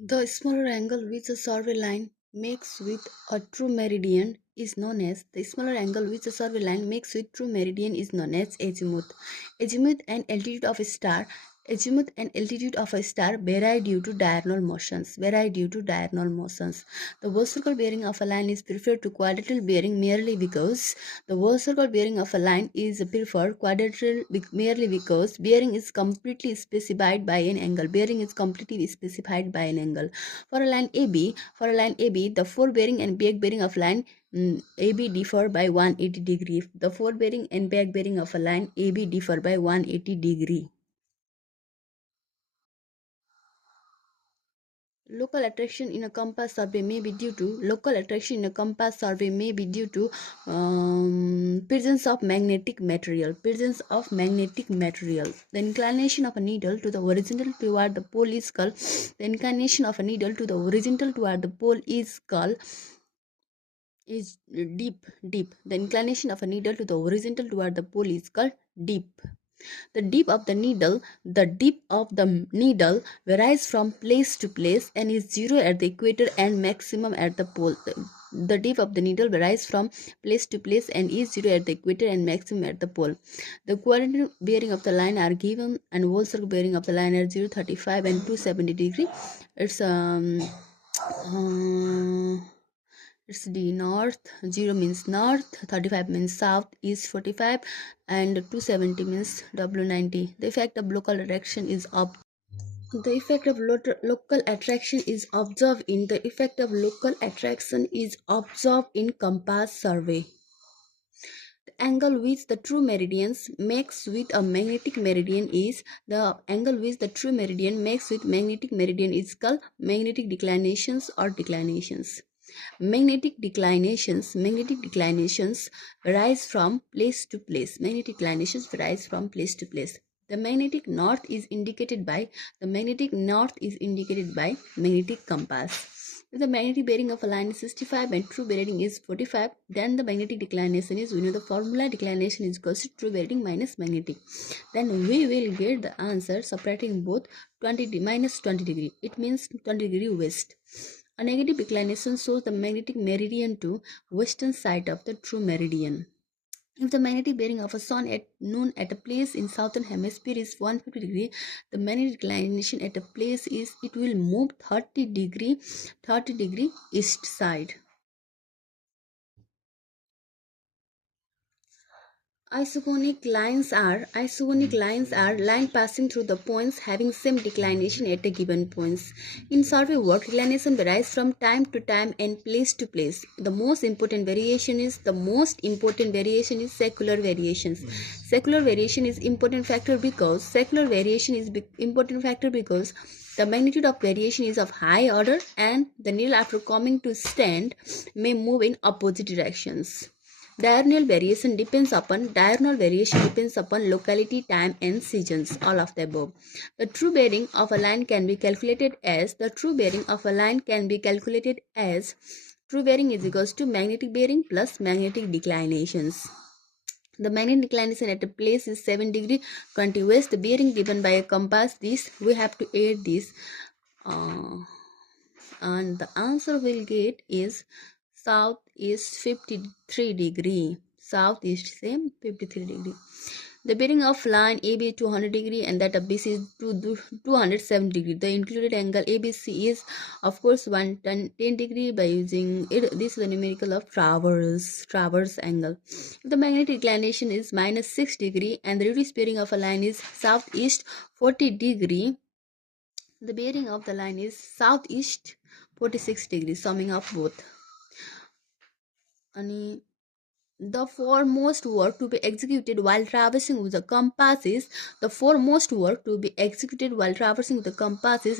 The smaller angle which a survey line makes with a true meridian is known as azimuth. Azimuth and altitude of a star vary due to diurnal motions. The whole circle bearing of a line is preferred to quadrilateral bearing merely because bearing is completely specified by an angle. For a line AB, the forebearing and back bearing of line AB differ by 180 degree. The forebearing and back bearing of a line AB differ by 180 degree. Local attraction in a compass survey may be due to presence of magnetic material. The inclination of a needle to the horizontal toward the pole is called deep. The inclination of a needle to the horizontal toward the pole is called deep. The dip of the needle varies from place to place and is zero at the equator and maximum at the pole. The dip of the needle varies from place to place and is zero at the equator and maximum at the pole. The coordinate bearing of the line are given and whole circle bearing of the line are 0, 35 and 270 degree. It's the north. 0 means north, 35 means south, east 45, and 270 means W90. The effect of local attraction is up. The effect of local attraction is observed in compass survey. The angle which the true meridians makes with a magnetic meridian is called magnetic declinations or declinations. Magnetic declinations varies from place to place. The magnetic north is indicated by magnetic compass. If the magnetic bearing of a line is 65 and true bearing is 45, then the magnetic declination is, we know the formula, declination is equals to true bearing minus magnetic. Then we will get the answer subtracting both 20 minus 20 degree. It means 20 degree west. A negative declination shows the magnetic meridian to western side of the true meridian. If the magnetic bearing of a sun at noon at a place in southern hemisphere is 150 degree, the magnetic declination at a place is, it will move 30 degree east side. Isogonic lines are line passing through the points having same declination at a given points. In survey work, declination varies from time to time and place to place. The most important variation is secular variations. Secular variation is important factor because the magnitude of variation is of high order and the needle after coming to stand may move in opposite directions. Diurnal variation depends upon locality, time and seasons, all of the above. The true bearing of a line can be calculated as true bearing is equals to magnetic bearing plus magnetic declinations. The magnetic declination at a place is 7 degree 20 west. The bearing given by a compass, this we have to add this, and the answer we'll get is south is 53 degree. The bearing of line AB 200 degree and that of BC is 207 degree. The included angle ABC is of course 110 degree by using it. This is the numerical of traverse angle. If the magnetic declination is minus 6 degree and the reduced bearing of a line is southeast 40 degree, the bearing of the line is southeast 46 degree, summing up both. And the foremost work to be executed while traversing with the compass is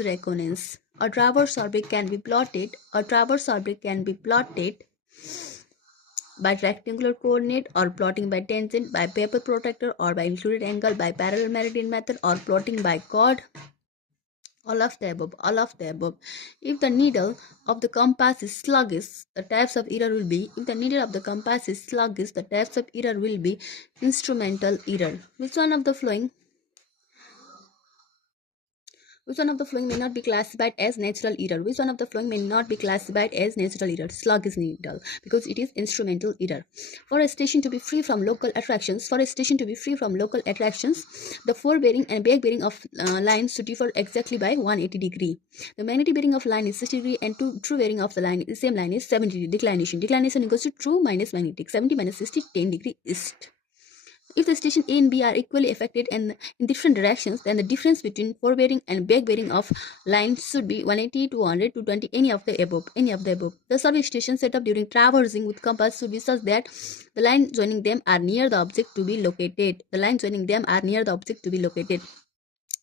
reconnaissance. A traverse orbit can be plotted by rectangular coordinate or plotting by tangent, by paper protractor or by included angle, by parallel meridian method or plotting by chord. All of the above. If the needle of the compass is sluggish, the types of error will be instrumental error. Which one of the following Which one of the following may not be classified as natural error? Which one of the following may not be classified as natural error? Sluggish needle, because it is instrumental error. For a station to be free from local attractions, the forebearing and backbearing of lines should differ exactly by 180 degree. The magnetic bearing of line is 60 degree and true bearing of the line is same line is 70 degree. Declination. Declination equals to true minus magnetic. 70 minus 60, 10 degree east. If the station A and B are equally affected and in different directions, then the difference between forebearing and backbearing of lines should be 180, 200, 220, any of the above. The service station set up during traversing with compass should be such that the line joining them are near the object to be located.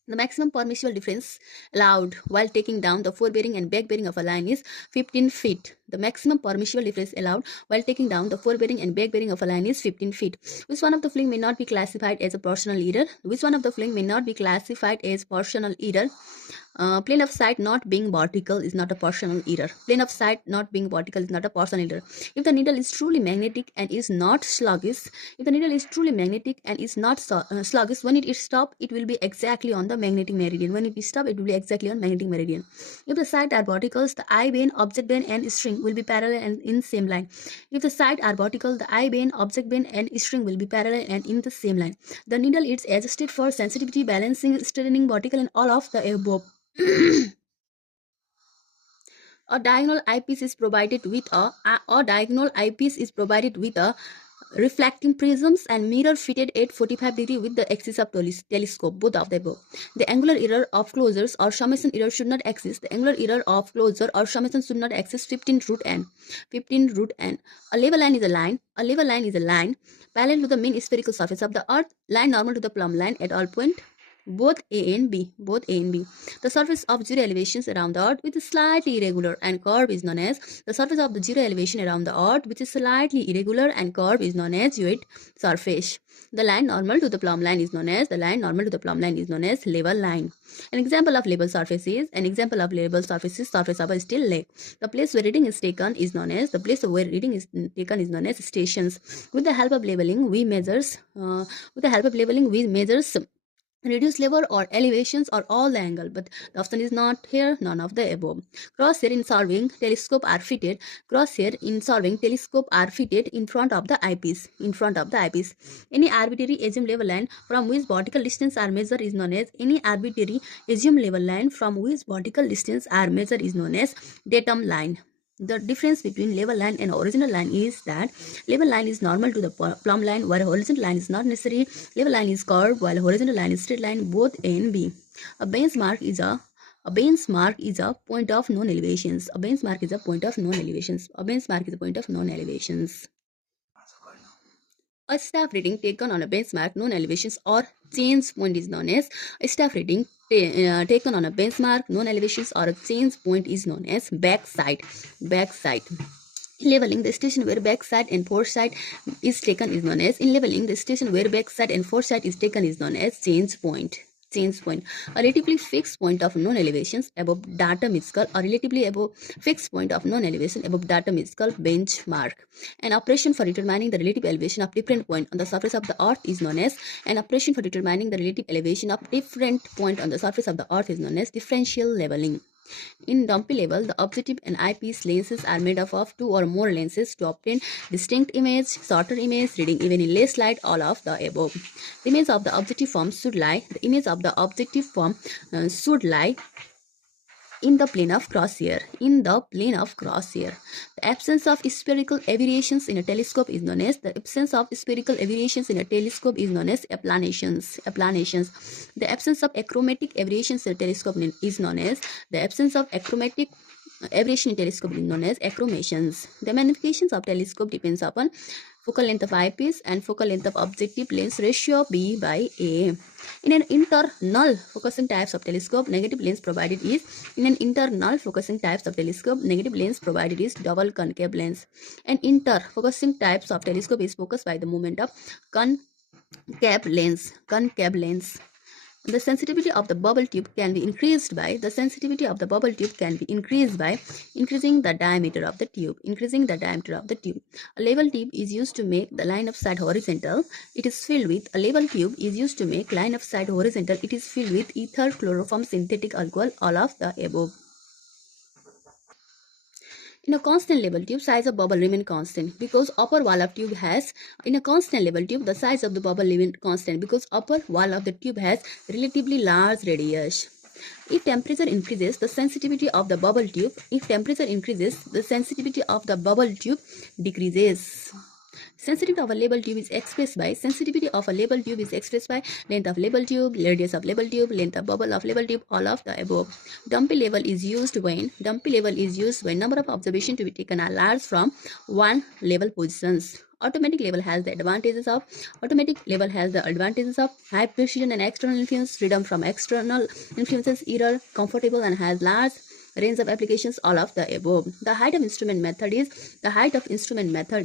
The maximum permissible difference allowed while taking down the forebearing and backbearing of a line is 15 feet. The maximum permissible difference allowed while taking down the forebearing and backbearing of a line is 15 feet. Which one of the following may not be classified as a portional error? Plane of sight not being vertical is not a portional error. If the needle is truly magnetic and is not sluggish, when it stops, it will be exactly on the magnetic meridian. If the sides are verticals, the eye bane, object bane, and string will be parallel and in same line. If the sides are vertical, the eye bane, object bane, and string will be parallel and in the same line. The needle is adjusted for sensitivity, balancing, straightening, vertical, and all of the above. A diagonal eyepiece is provided with a reflecting prisms and mirror fitted at 45 degree with the axis of telescope, both of the above. The angular error of closures or summation error should not exist. 15 root n. A level line is a line parallel to the mean spherical surface of the earth, line normal to the plumb line at all points both A and B. The surface of zero elevations around the earth which is slightly irregular and curved is known as unit surface. The line normal to the plumb line is known as level line. An example of level surface is surface of a still lake. The place where reading is taken is known as stations. With the help of labeling, we measures reduce level or elevations or all the angle, but the option is not here, none of the above. Crosshair in solving telescope are fitted in front of the eyepiece. Any arbitrary assumed level line from which vertical distance are measured is known as datum line. The difference between level line and horizontal line is that level line is normal to the plumb line, while horizontal line is not necessary. Level line is curved, while horizontal line is straight line, both A and B. A benchmark is a point of known elevations. A staff reading taken on a benchmark known elevations or change point is known as taken on a benchmark known elevations or a change point is known as backside. Leveling the station where backside and foresight is taken is known as change point. A relatively fixed point of known elevations above datum is called benchmark. An operation for determining the relative elevation of different point on the surface of the earth is known as differential leveling. In dumpy level, the objective and eyepiece lenses are made up of two or more lenses to obtain distinct image, shorter image, reading even in less light, all of the above. The image of the objective form should lie in the plane of crosshair. The absence of spherical aberrations in a telescope is known as applanations. The absence of achromatic aberrations in a telescope is known as achromations. The magnifications of telescope depends upon focal length of eyepiece and focal length of objective lens ratio B by A. In an internal focusing types of telescope, negative lens provided is double concave lens. An interfocusing types of telescope is focused by the movement of concave lens. The sensitivity of the bubble tube can be increased by increasing the diameter of the tube. A level tube is used to make the line of sight horizontal. It is filled with ether, chloroform, synthetic alcohol, all of the above. In a constant level tube, size of bubble remain constant because upper wall of tube has the size of the bubble remain constant because upper wall of the tube has relatively large radius. If temperature increases, the sensitivity of the bubble tube decreases. Sensitivity of a label tube is expressed by length of label tube, radius of label tube, length of bubble of label tube, all of the above. Dumpy level is used when number of observations to be taken are large from one level positions. Automatic level has the advantages of high precision and external influence, freedom from external influences, error, comfortable and has large range of applications, all of the above. The height of instrument method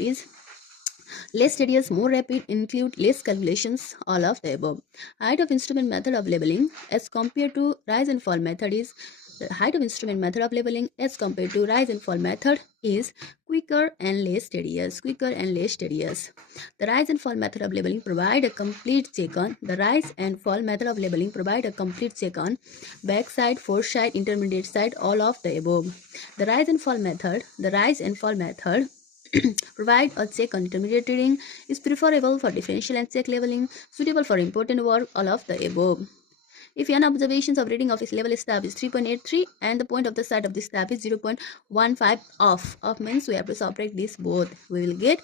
is less tedious, more rapid, include less calculations, all of the above. Height of instrument method of labeling as compared to rise and fall method is quicker and less tedious. The rise and fall method of labeling provide a complete check on backside, foreside, intermediate side, all of the above. The rise and fall method provide a check on intermediate reading, is preferable for differential and check leveling, suitable for important work, all of the above. If n observations of reading of its level stab is 3.83 and the point of the sight of this stab is 0.15 off means we have to subtract this both, we will get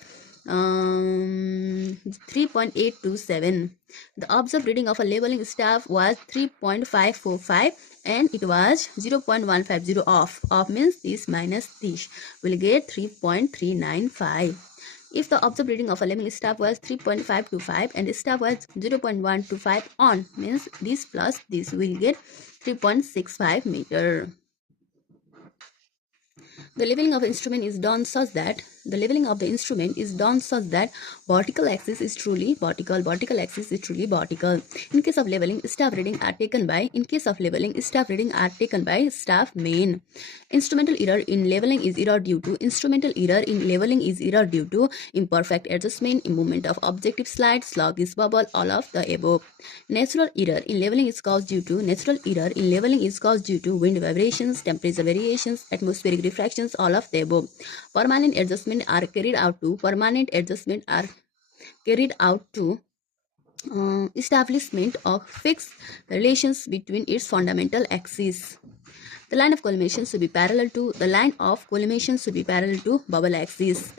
3.827. The observed reading of a labeling staff was 3.545 and it was 0.150 off means this minus this, will get 3.395. If the observed reading of a labeling staff was 3.525 and the staff was 0.125 on means this plus this, will get 3.65 meter. The leveling of the instrument is done such that vertical axis is truly vertical. In case of leveling, staff reading are taken by staff main. Instrumental error in leveling is error due to imperfect adjustment, movement of objective slide, sluggish bubble, all of the above. Natural error in leveling is caused due to wind vibrations, temperature variations, atmospheric refractions, all of the above. Permanent adjustment are carried out to establishment of fixed relations between its fundamental axes. The line of collimation should be parallel to bubble axis.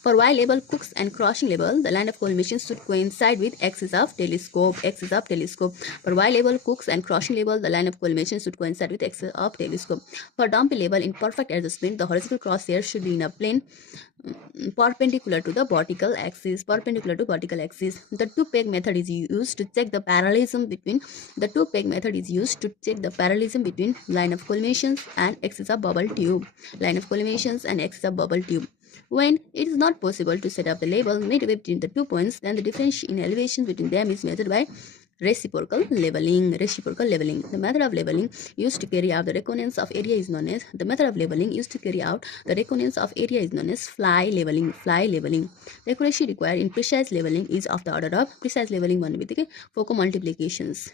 For Y label, Crookes and crossing label, the line of collimation should coincide with axis of telescope. For Y label, Crookes and crossing label, the line of collimation should coincide with axis of telescope. For dumpy label, in perfect adjustment, the horizontal crosshair should be in a plane perpendicular to the vertical axis. The two-peg method is used to check the parallelism between line of collimations and axis of bubble tube. When it is not possible to set up the label midway between the 2 points, then the difference in elevation between them is measured by reciprocal leveling. The method of leveling used to carry out the reconnaissance of area is known as fly leveling. The accuracy required in precise leveling is of the order of precise leveling one with Foco multiplications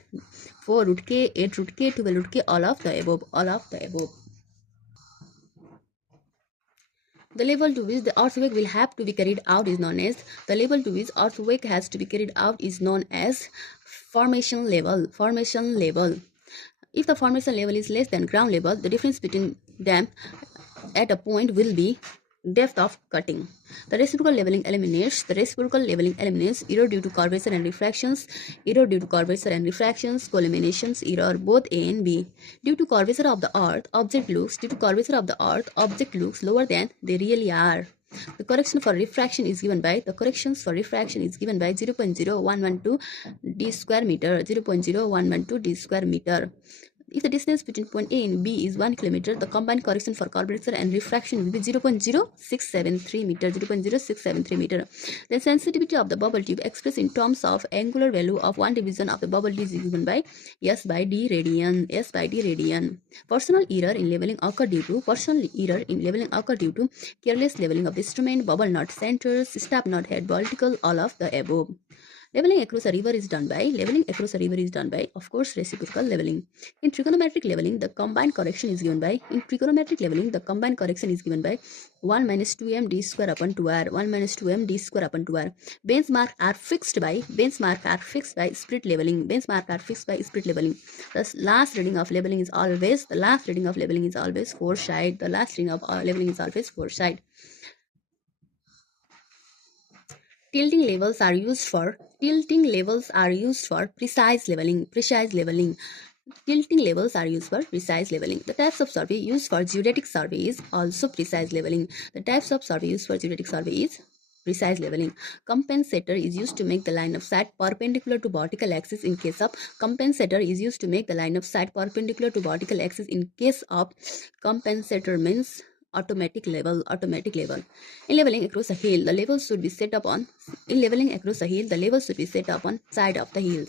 4 root k, 8 root k, 12 root k, all of the above. The level to which the earthquake will have to be carried out is known as formation level. If the formation level is less than ground level, the difference between them at a point will be depth of cutting. The reciprocal leveling eliminates error due to curvature and refractions, collimations error, both A and B. Due to curvature of the earth, object looks lower than they really are. The correction for refraction is given by 0.0112 d square meter. If the distance between point A and B is 1 kilometer, the combined correction for curvature and refraction will be 0.0673 meter. 0.0673 meter. The sensitivity of the bubble tube expressed in terms of angular value of one division of the bubble is given by S by D radian. S by D radian. Personal error in leveling occur due to careless leveling of the instrument, bubble knot centers, stop knot head vertical, all of the above. Leveling across a river is done by, of course, reciprocal leveling. In trigonometric leveling, the combined correction is given by, 1 minus 2m d square upon 2r, 1 minus 2m d square upon 2r. Benchmark are fixed by split leveling. The last reading of leveling is always 4 side. Tilting levels are used for precise leveling. The types of survey used for geodetic survey is also precise leveling. Compensator is used to make the line of sight perpendicular to vertical axis in case of compensator means automatic level. In leveling across a hill, the level should be set up on side of the hill.